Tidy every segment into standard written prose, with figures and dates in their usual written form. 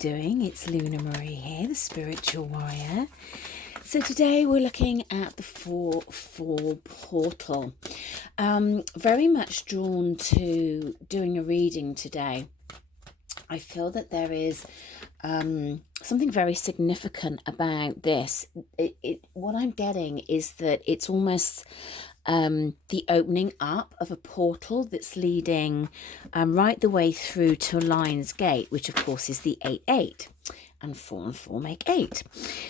doing? It's Luna Marie here, the spiritual warrior. So today we're looking at the 4-4 portal. Very much drawn to doing a reading today. I feel that there is something very significant about this. What I'm getting is that it's almost the opening up of a portal that's leading right the way through to a Lion's Gate, which of course is the 8-8. And 4 and 4 make 8.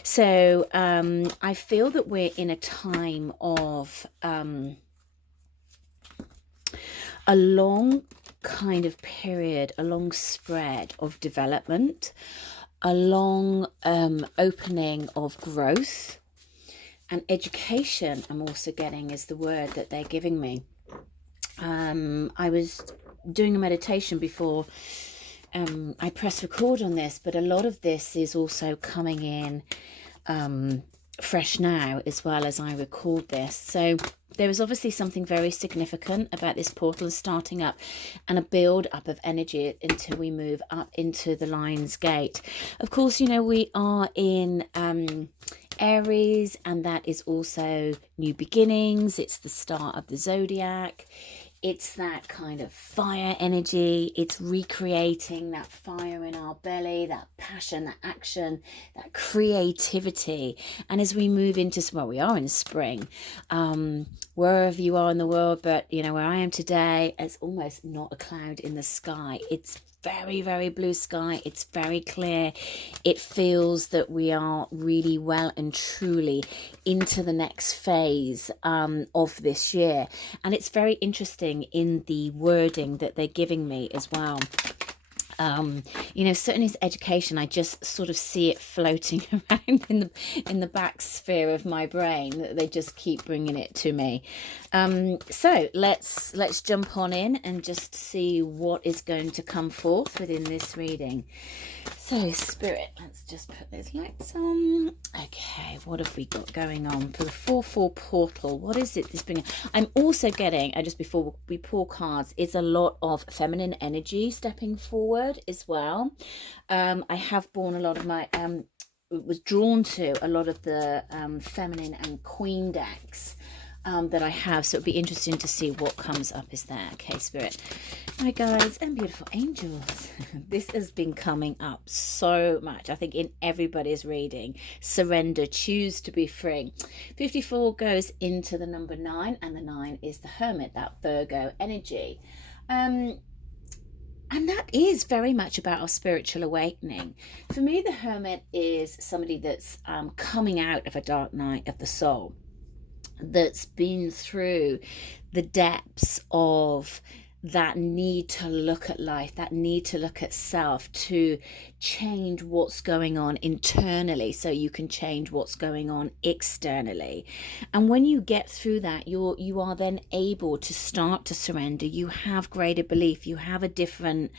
So I feel that we're in a time of a long kind of period, a long spread of development, a long opening of growth. And education, I'm also getting, is the word that they're giving me. I was doing a meditation before I press record on this, but a lot of this is also coming in fresh now as well as I record this. So there is obviously something very significant about this portal starting up and a build up of energy until we move up into the Lion's Gate. Of course, you know, we are in Aries, and that is also new beginnings. It's the start of the zodiac. It's that kind of fire energy. It's recreating that fire in our belly, that passion, that action, that creativity. And as we move into, well, we are in spring, wherever you are in the world, but you know, where I am today, it's almost not a cloud in the sky. It's very, very blue sky. It's very clear. It feels that we are really well and truly into the next phase of this year. And it's very interesting in the wording that they're giving me as well. You know, certainly as education, I just sort of see it floating around in the back sphere of my brain. They just keep bringing it to me. So let's jump on in and just see what is going to come forth within this reading. So Spirit, let's just put those lights on. Okay, what have we got going on for the 4-4 portal? What is it that's bringing? I'm also getting, just before we pull cards, is a lot of feminine energy stepping forward as well. I have borne a lot of my was drawn to a lot of the feminine and queen decks that I have, so it'd be interesting to see what comes up is there. Okay, Spirit. Hi guys and beautiful angels. This has been coming up so much, I think, in everybody's reading. Surrender, choose to be free. 54 goes into the number 9, and the 9 is the Hermit, that Virgo energy. And that is very much about our spiritual awakening. For me, the Hermit is somebody that's coming out of a dark night of the soul, that's been through the depths of that need to look at life, that need to look at self, to change what's going on internally so you can change what's going on externally. And when you get through that, you are then able to start to surrender. You have greater belief. You have a different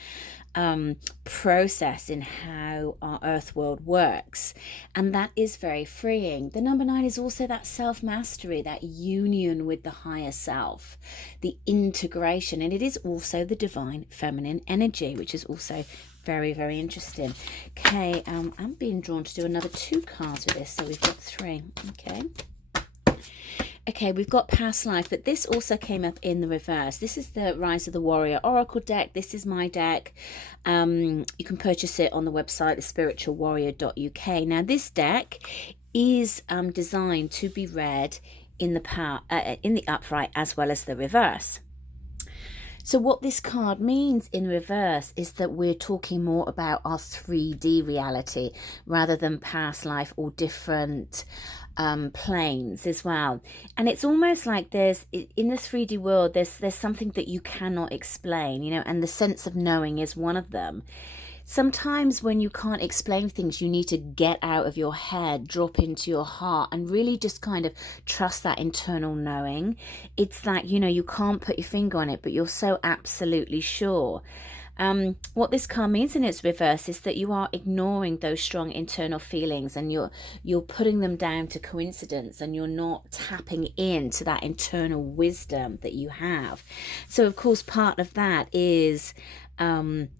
process in how our earth world works, and that is very freeing. The number 9 is also that self-mastery, that union with the higher self, the integration, and it is also the divine feminine energy, which is also very, very interesting. Okay, I'm being drawn to do another 2 cards with this, so we've got 3. Okay, we've got past life, but this also came up in the reverse. This is the Rise of the Warrior Oracle deck. This is my deck. You can purchase it on the website, thespiritualwarrior.uk. Now, this deck is designed to be read in the upright as well as the reverse. So what this card means in reverse is that we're talking more about our 3D reality rather than past life or different planes as well. And it's almost like there's, in the 3D world, there's something that you cannot explain, you know, and the sense of knowing is one of them. Sometimes when you can't explain things, you need to get out of your head, drop into your heart, and really just kind of trust that internal knowing. It's like, you know, you can't put your finger on it, but you're so absolutely sure. What this card means in its reverse is that you are ignoring those strong internal feelings, and you're putting them down to coincidence, and you're not tapping into that internal wisdom that you have. So of course part of that is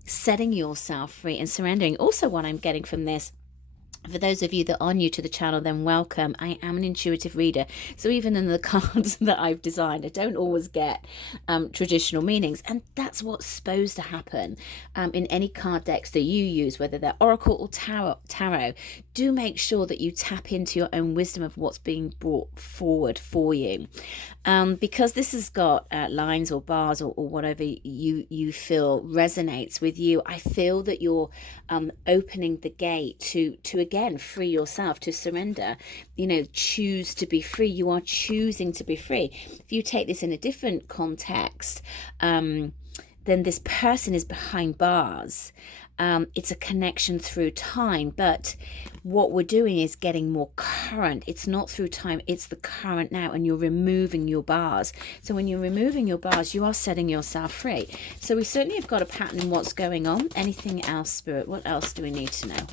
setting yourself free and surrendering. Also, what I'm getting from this, for those of you that are new to the channel, then welcome. I am an intuitive reader, so even in the cards that I've designed, I don't always get traditional meanings, and that's what's supposed to happen in any card decks that you use, whether they're oracle or tarot. Do make sure that you tap into your own wisdom of what's being brought forward for you, because this has got lines or bars or whatever you feel resonates with you. I feel that you're opening the gate to again free yourself, to surrender, choose to be free. You are choosing to be free. If you take this in a different context, then this person is behind bars. It's a connection through time, but what we're doing is getting more current. It's not through time, it's the current now, and you're removing your bars. So when you're removing your bars, you are setting yourself free. So we certainly have got a pattern in what's going on. Anything else, Spirit? What else do we need to know?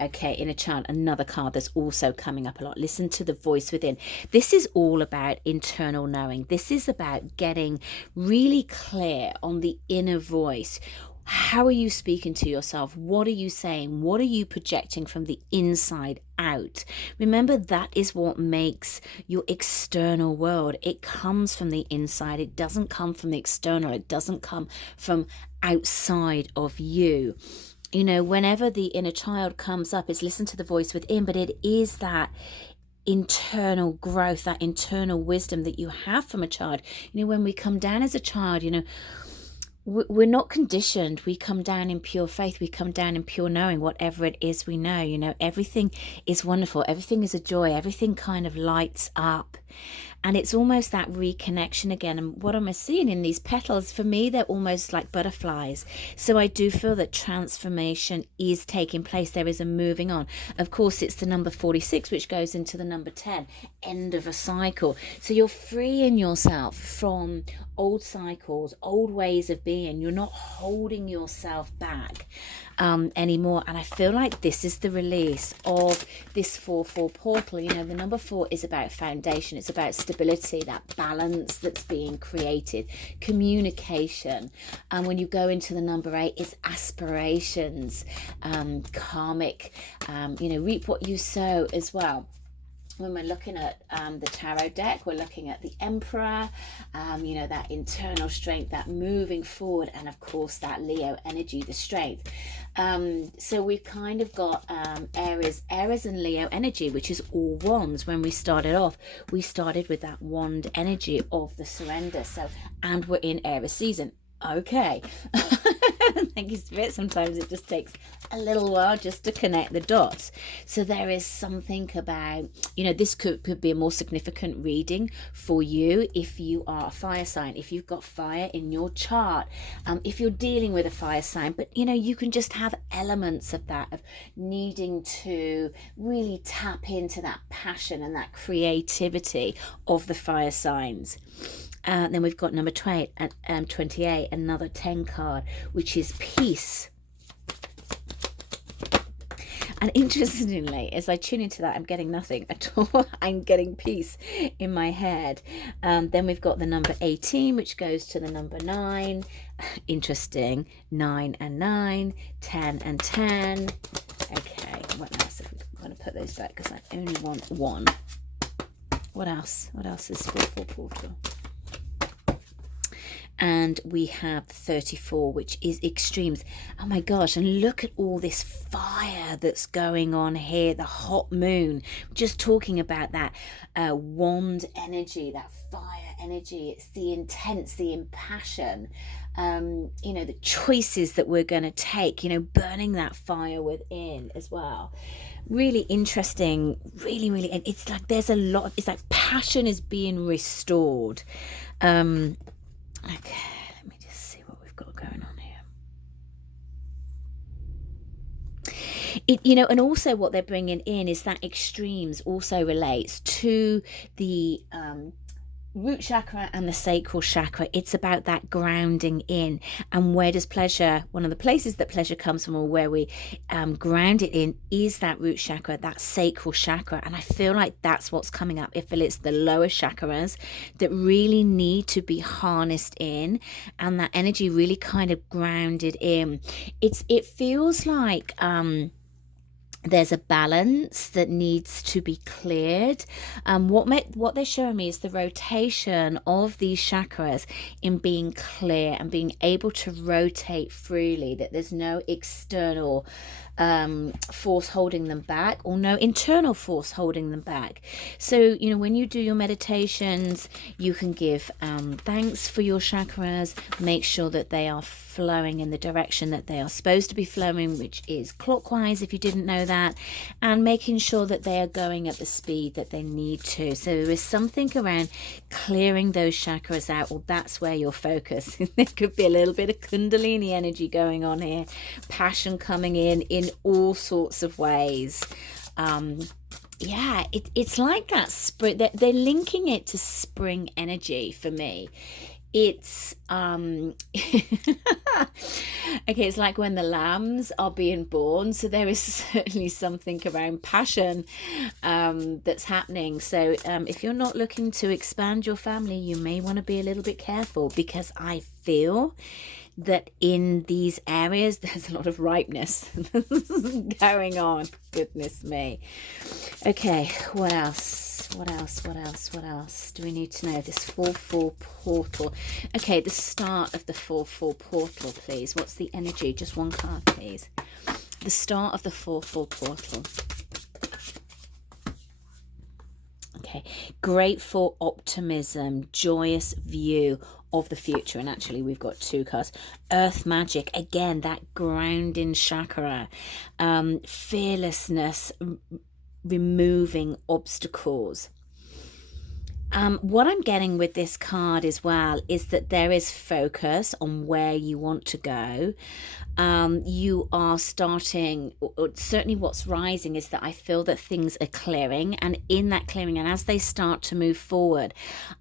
Okay, inner child, another card that's also coming up a lot. Listen to the voice within. This is all about internal knowing. This is about getting really clear on the inner voice. How are you speaking to yourself? What are you saying? What are you projecting from the inside out? Remember, that is what makes your external world. It comes from the inside. It doesn't come from the external. It doesn't come from outside of you. Whenever the inner child comes up, it's listen to the voice within, but it is that internal growth, that internal wisdom that you have from a child. When we come down as a child, we're not conditioned. We come down in pure faith. We come down in pure knowing whatever it is we know. Everything is wonderful. Everything is a joy. Everything kind of lights up. And it's almost that reconnection again. And what am I seeing in these petals? For me, they're almost like butterflies. So I do feel that transformation is taking place. There is a moving on. Of course, it's the number 46, which goes into the number 10, end of a cycle. So you're freeing yourself from old cycles, old ways of being. You're not holding yourself back anymore. And I feel like this is the release of this 4-4 portal. The number 4 is about foundation. It's about stability, that balance that's being created, communication. And when you go into the number 8, it's aspirations, karmic, reap what you sow as well. When we're looking at the tarot deck, we're looking at the Emperor, that internal strength, that moving forward, and of course that Leo energy, the strength. So we've kind of got Aries and Leo energy, which is all wands. When we started off, we started with that wand energy of the surrender. And we're in Aries season. Okay. Thank you, Spirit. Sometimes it just takes a little while just to connect the dots. So there is something about, this could be a more significant reading for you if you are a fire sign, if you've got fire in your chart, if you're dealing with a fire sign. But, you can just have elements of that, of needing to really tap into that passion and that creativity of the fire signs. Then we've got number 28, another 10 card, which is peace. And interestingly, as I tune into that, I'm getting nothing at all. I'm getting peace in my head. Then we've got the number 18, which goes to the number 9. Interesting. 9 and 9, 10 and 10. Okay, what else? I'm going to put those back because I only want one. What else? What else is 4-4 portal? And we have 34, which is extremes. Oh my gosh, and look at all this fire that's going on here, the hot moon. Just talking about that wand energy, that fire energy. It's the intense, the impassion, the choices that we're going to take, burning that fire within as well. Really interesting, really, and it's like there's a lot, it's like passion is being restored. Okay, let me just see what we've got going on here. And also what they're bringing in is that extremes also relates to the root chakra and the sacral chakra, it's about that grounding in. And where does pleasure, one of the places that pleasure comes from, or where we ground it in, is that root chakra, that sacral chakra. And I feel like that's what's coming up. I feel it's the lower chakras that really need to be harnessed in, and that energy really kind of grounded in. It feels like there's a balance that needs to be cleared. What they're showing me is the rotation of these chakras in being clear and being able to rotate freely, that there's no external force holding them back, or no internal force holding them back. So, you know, when you do your meditations, you can give thanks for your chakras, make sure that they are flowing in the direction that they are supposed to be flowing, which is clockwise, if you didn't know that, and making sure that they are going at the speed that they need to. So there is something around clearing those chakras out, or that's where your focus. There could be a little bit of kundalini energy going on here, passion coming in all sorts of ways. Yeah, it's like that spring. They're linking it to spring energy for me. It's okay, it's like when the lambs are being born. So there is certainly something around passion that's happening. So if you're not looking to expand your family, you may want to be a little bit careful, because I feel that in these areas there's a lot of ripeness going on. Goodness me. Okay, what else do we need to know? This 4-4 portal. Okay, the start of the 4-4 portal, please. What's the energy? Just one card, please. The start of the 4-4 portal. Okay, grateful optimism, joyous view of the future. And actually we've got two cards. Earth magic, again, that grounding chakra. Fearlessness, removing obstacles. What I'm getting with this card as well is that there is focus on where you want to go. You are starting, or certainly what's rising is that I feel that things are clearing, and in that clearing, and as they start to move forward,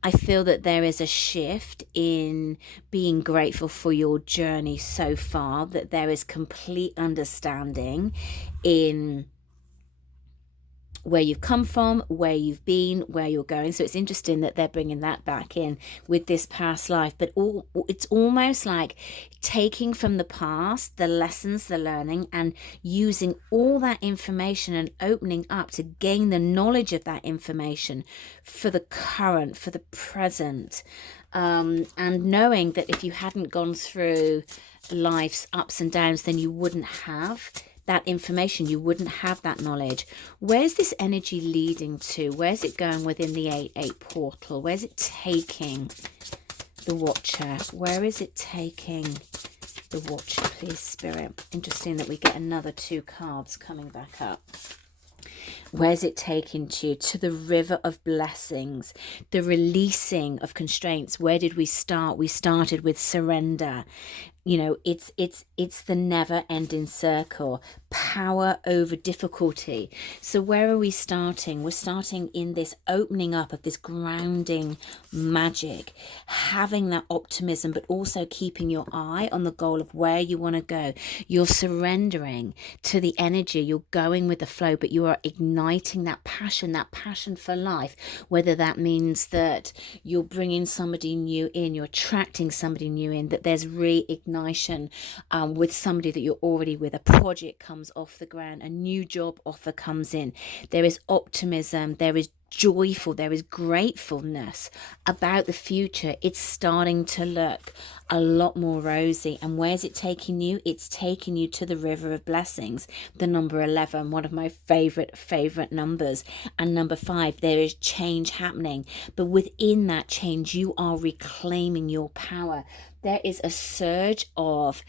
I feel that there is a shift in being grateful for your journey so far, that there is complete understanding in where you've come from, where you've been, where you're going. So it's interesting that they're bringing that back in with this past life. But it's almost like taking from the past the lessons, the learning, and using all that information and opening up to gain the knowledge of that information for the current, for the present. And knowing that if you hadn't gone through life's ups and downs, then you wouldn't have that information, you wouldn't have that knowledge. Where's this energy leading to? Where's it going within the 8-8 portal? Where's it taking the Watcher? Where is it taking the Watcher, please, Spirit? Interesting that we get another two cards coming back up. Where's it taking you? To the river of blessings, the releasing of constraints. Where did we start? We started with surrender. You know, it's the never-ending circle. Power over difficulty. So where are we starting? We're starting in this opening up of this grounding magic, having that optimism, but also keeping your eye on the goal of where you want to go. You're surrendering to the energy. You're going with the flow, but you are igniting that passion for life. Whether that means that you're bringing somebody new in, you're attracting somebody new in, that there's reignition with somebody that you're already with. A project comes off the ground, a new job offer comes in. There is optimism, there is joyful, there is gratefulness about the future. It's starting to look a lot more rosy. And where's it taking you? It's taking you to the river of blessings, the number 11, one of my favorite numbers. And number 5, there is change happening, but within that change you are reclaiming your power. There is a surge of,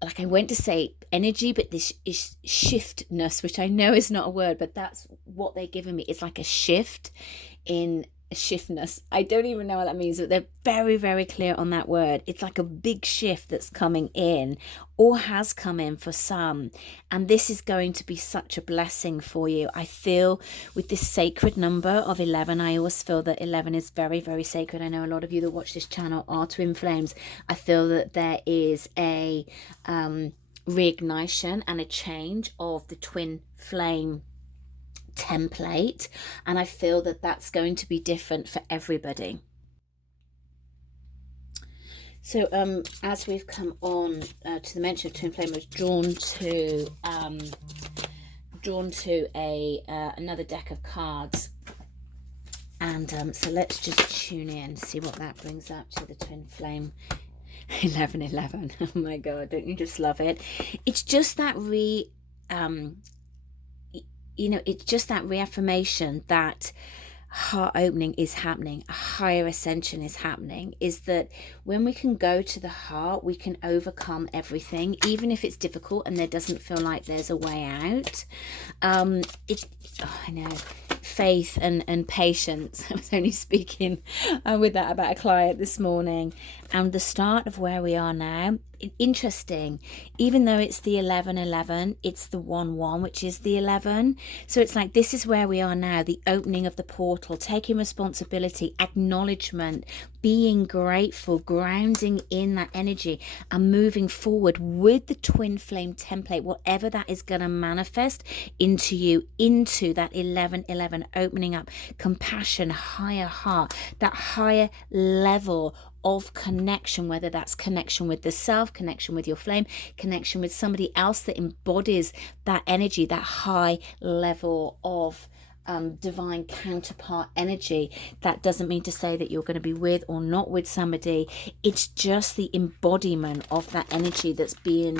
like, I went to say energy, but this is shiftness, which I know is not a word, but that's what they're giving me. It's like a shift in shiftness. I don't even know what that means, but they're very, very clear on that word. It's like a big shift that's coming in or has come in for some. And this is going to be such a blessing for you. I feel with this sacred number of 11, I always feel that 11 is very, very sacred. I know a lot of you that watch this channel are twin flames. I feel that there is a reignition and a change of the twin flame template, and I feel that that's going to be different for everybody. So as we've come on to the mention of twin flame, I was drawn to another deck of cards, and so let's just tune in, see what that brings up to the twin flame. 1111. Oh my god, don't you just love it? It's just that it's just that reaffirmation that heart opening is happening, a higher ascension is happening, is that when we can go to the heart, we can overcome everything, even if it's difficult and there doesn't feel like there's a way out. I know, faith and patience. I was only speaking with that about a client this morning, and the start of where we are now. Interesting, even though it's the 1111, it's the 11, which is the 11. So it's like, this is where we are now, the opening of the portal, taking responsibility, acknowledgement, being grateful, grounding in that energy, and moving forward with the twin flame template, whatever that is going to manifest into you, into that 1111, opening up compassion, higher heart, that higher level of connection, whether that's connection with the self, connection with your flame, connection with somebody else that embodies that energy, that high level of divine counterpart energy. That doesn't mean to say that you're going to be with or not with somebody. It's just the embodiment of that energy that's being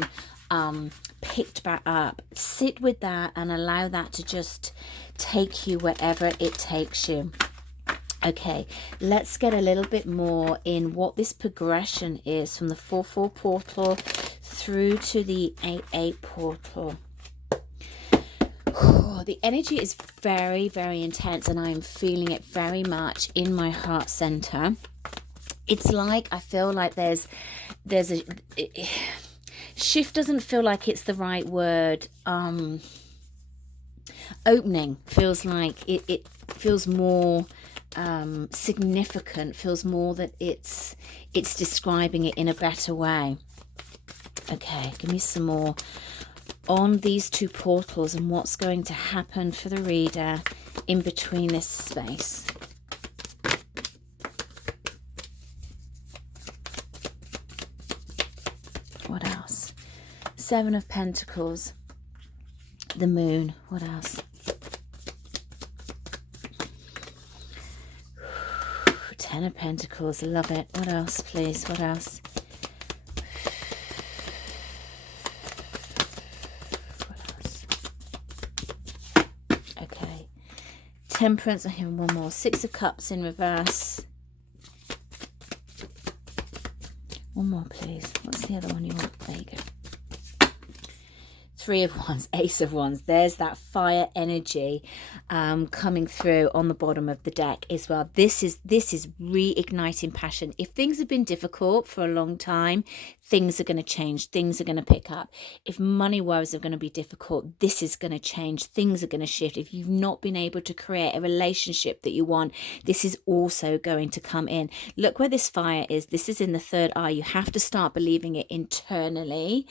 picked back up. Sit with that and allow that to just take you wherever it takes you. Okay, let's get a little bit more in what this progression is from the 4-4 portal through to the 8-8 portal. The energy is very, very intense, and I'm feeling it very much in my heart center. It's like, I feel like there's a shift. Doesn't feel like it's the right word. Opening feels like it feels more significant, feels more that it's describing it in a better way. Okay, give me some more on these two portals and what's going to happen for the reader in between this space. What else? 7 of Pentacles, the Moon. What else? 10 of Pentacles. I love it. What else, please? What else? What else? Okay. Temperance. I have one more. 6 of Cups in reverse. One more, please. What's the other one you want? There you go. 3 of Wands, Ace of Wands. There's that fire energy coming through on the bottom of the deck as well. This is reigniting passion. If things have been difficult for a long time, things are going to change. Things are going to pick up. If money woes are going to be difficult, this is going to change. Things are going to shift. If you've not been able to create a relationship that you want, this is also going to come in. Look where this fire is. This is in the third eye. You have to start believing it internally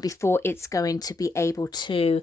before it's going to be able to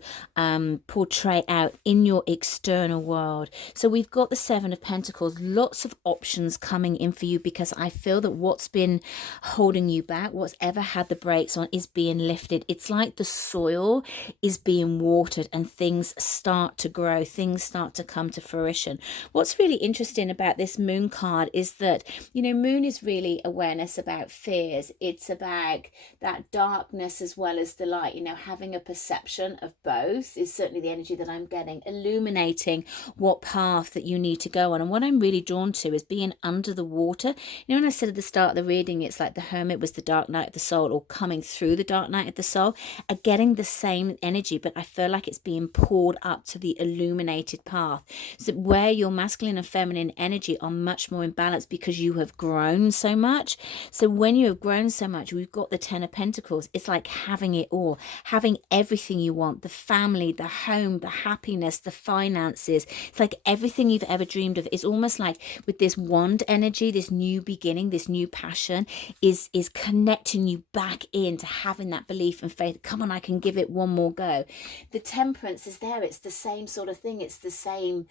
portray out in your external world. So we've got the 7 of Pentacles, lots of options coming in for you, because I feel that what's been holding you back, what's ever had the brakes on, is being lifted. It's like the soil is being watered and things start to grow, things start to come to fruition. What's really interesting about this Moon card is that, you know, Moon is really awareness about fears. It's about that darkness as well as the light, you know, having a perception of both is certainly the energy that I'm getting, illuminating what path that you need to go on. And what I'm really drawn to is being under the water. You know, when I said at the start of the reading, it's like the hermit was the dark night of the soul, or coming through the dark night of the soul, are getting the same energy, but I feel like it's being poured up to the illuminated path. So where your masculine and feminine energy are much more in balance because you have grown so much. So when you have grown so much, we've got the 10 of Pentacles. It's like having it all, having everything you want, the family, the home, the happiness, the finances. It's like everything you've ever dreamed of. It's almost like with this wand energy, this new beginning, this new passion is connecting you back into having that belief and faith. Come on, I can give it one more go. The Temperance is there. It's the same sort of thing. It's the same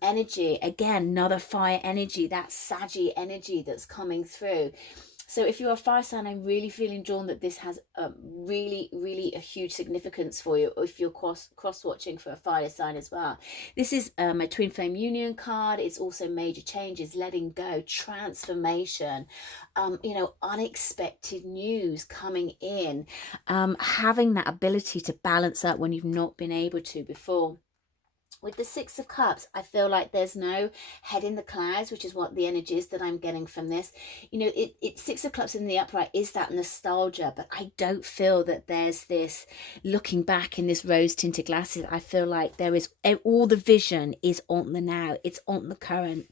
energy. Again, another fire energy, that Saggy energy that's coming through. So if you're a fire sign, I'm really feeling drawn that this has really a huge significance for you. If you're cross-watching for a fire sign as well. This is a twin flame union card. It's also major changes, letting go, transformation, you know, unexpected news coming in, having that ability to balance up when you've not been able to before. With the Six of Cups, I feel like there's no head in the clouds, which is what the energy is that I'm getting from this. You know, Six of Cups in the upright is that nostalgia, but I don't feel that there's this looking back in this rose-tinted glasses. I feel like there is, all the vision is on the now. It's on the current.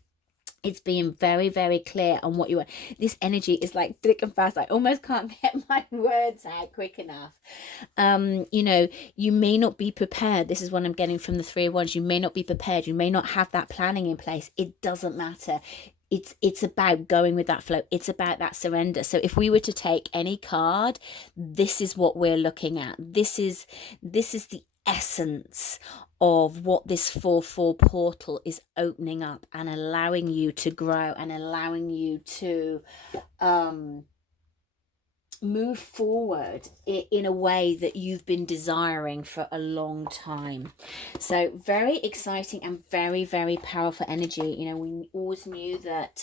It's being very clear on what you want. This energy is like thick and fast. I almost can't get my words out quick enough. You know, you may not be prepared. This is what I'm getting from the Three of Wands. You may not be prepared. You may not have that planning in place. It doesn't matter. It's about going with that flow. It's about that surrender. So if we were to take any card, this is what we're looking at. This is the essence of what this 4/4 portal is opening up and allowing you to grow and allowing you to move forward in a way that you've been desiring for a long time. So very exciting and very powerful energy. You know, we always knew that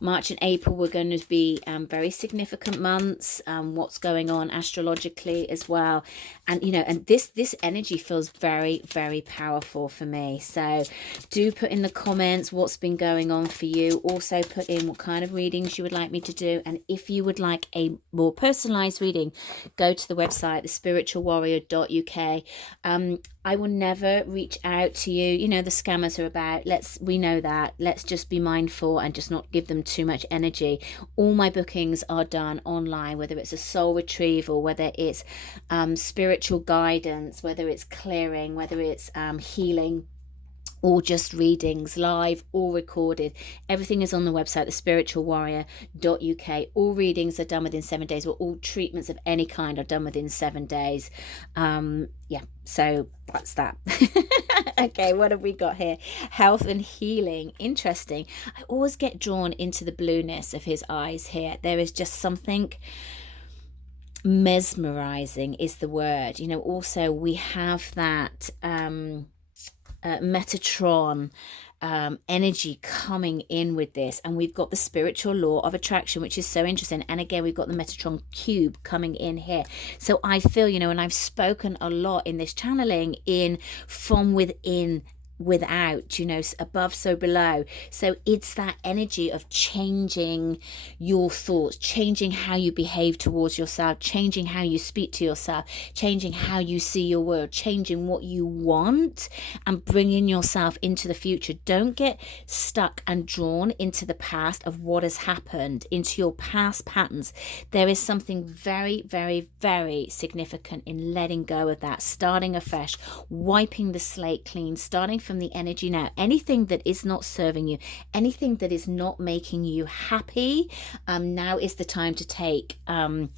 March and April were going to be very significant months. What's going on astrologically as well, and you know, and this energy feels very powerful for me. So do put in the comments what's been going on for you. Also put in what kind of readings you would like me to do, and if you would like a more personalized reading, go to the website thespiritualwarrior.uk. I will never reach out to you. You know, the scammers are about. We know that. Let's just be mindful and just not give them too much energy. All my bookings are done online, whether it's a soul retrieval, whether it's spiritual guidance, whether it's clearing, whether it's healing, or just readings, live or recorded. Everything is on the website, thespiritualwarrior.uk. All readings are done within 7 days, or all treatments of any kind are done within 7 days. Yeah, so that's that. Okay, what have we got here? Health and healing. Interesting. I always get drawn into the blueness of his eyes here. There is just something mesmerizing is the word. You know, also we have that Metatron energy coming in with this, and we've got the spiritual law of attraction, which is so interesting. And again, we've got the Metatron cube coming in here. So I feel, you know, and I've spoken a lot in this channeling in from within, without, you know, above so below. So it's that energy of changing your thoughts, changing how you behave towards yourself, changing how you speak to yourself, changing how you see your world, changing what you want, and bringing yourself into the future. Don't get stuck and drawn into the past of what has happened, into your past patterns. There is something very significant in letting go of that, starting afresh, wiping the slate clean, starting from the energy now. Anything that is not serving you, anything that is not making you happy, now is the time to take the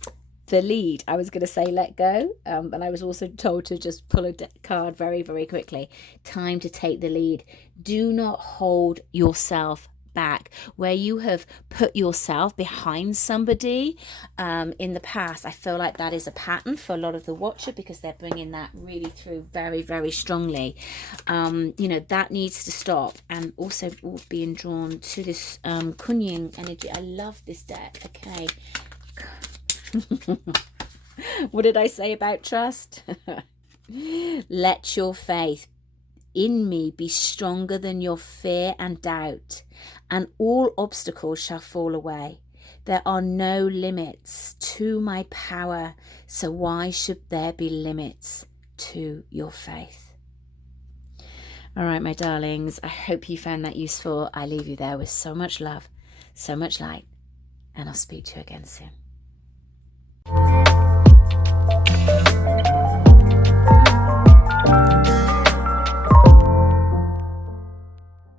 lead. I was going to say let go, but I was also told to just pull a card very quickly. Time to take the lead. Do not hold yourself back. Where you have put yourself behind somebody in the past, I feel like that is a pattern for a lot of the watcher, because they're bringing that really through very strongly. You know, that needs to stop. And also being drawn to this Kunying energy. I love this deck. Okay. What did I say about trust? Let your faith in me be stronger than your fear and doubt, and all obstacles shall fall away. There are no limits to my power, so why should there be limits to your faith? All right, my darlings, I hope you found that useful. I leave you there with so much love, so much light, and I'll speak to you again soon.